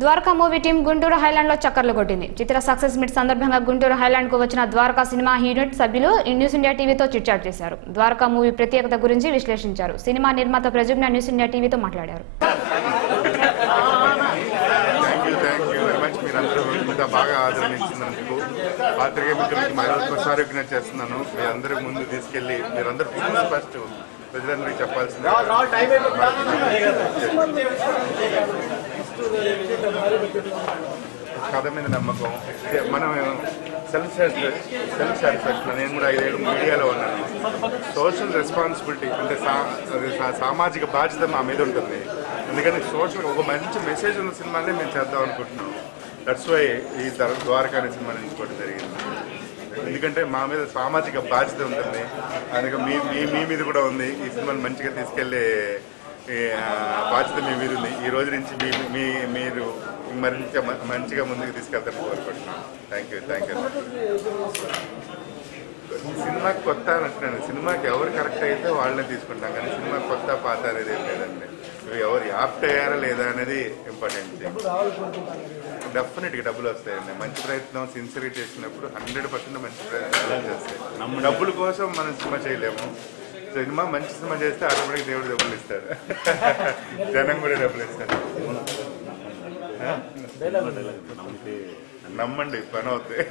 Dwaraka movie team Guntur Highland లో చక్కర్లు కొట్టింది. చిత్ర సక్సెస్ మీట్ సందర్భంగా గుంటూరు హైలాండ్ కు వచ్చిన ద్వారకా సినిమా యూనిట్ సభ్యులు న్యూస్ ఇండియా టీవీతో చిట్చాట్ చేశారు. ద్వారకా మూవీ ప్రత్యేకత గురించి విశ్లేషించారు. సినిమా నిర్మాత ప్రజుమ్న న్యూస్ ఇండియా టీవీతో మాట్లాడారు. బాగా ఆదరణించినందుకు పాత్రికేయ మిత్రులకి మరొకసారి విజ్ఞప్తి చేస్తున్నాను. మీ అందరి ముందు తీసుకెళ్లి మీరందరూ ఫస్ట్ ప్రజలందరికీ చెప్పాల్సింది కథ మీద నమ్మకం. మనం సెల్ఫ్ సాటిస్ఫాక్షన్. నేను కూడా 5 ఏళ్ళు మీడియాలో ఉన్నాను. సోషల్ రెస్పాన్సిబిలిటీ అంటే సామాజిక బాధ్యత మా మీద ఉంటుంది. ఎందుకంటే సోషల్ ఒక మంచి మెసేజ్ ఉన్న సినిమానే మేము చేద్దాం అనుకుంటున్నాం. దట్స్ వై ఈ ద్వారకా అనే సినిమా ఎంచుకోవడం జరిగింది. ఎందుకంటే మా మీద సామాజిక బాధ్యత ఉంటుంది. అందుకే మీ మీద కూడా ఉంది. ఈ సినిమాని మంచిగా తీసుకెళ్లే బాధ్యత మీ మీద ఉంది. ఈ రోజు నుంచి మీరు మరింత మంచిగా ముందుకు తీసుకెళ్తారని కోరుకుంటున్నాను. Thank you. సినిమాకి కొత్త అంటున్నాను. సినిమాకి ఎవరు కరెక్ట్ అయితే వాళ్ళనే తీసుకుంటాం, కానీ సినిమా కొత్త పాత అనేది ఏం లేదండి. ఎవరు యాప్ట్ అయ్యారా లేదా అనేది ఇంపార్టెంట్. డెఫినెట్గా డబ్బులు వస్తాయండి. మంచి ప్రయత్నం సిన్సియర్గా చేసినప్పుడు 100% మంచి ప్రయత్నం చేస్తాయి. డబ్బుల కోసం మనం సినిమా చేయలేము. సినిమా మంచి సినిమా చేస్తే ఆటోమేటిక్ దేవుడు డబ్బులు ఇస్తాడు, జనం కూడా డబ్బులు ఇస్తాడు. నమ్మండి, పని అవుతాయి.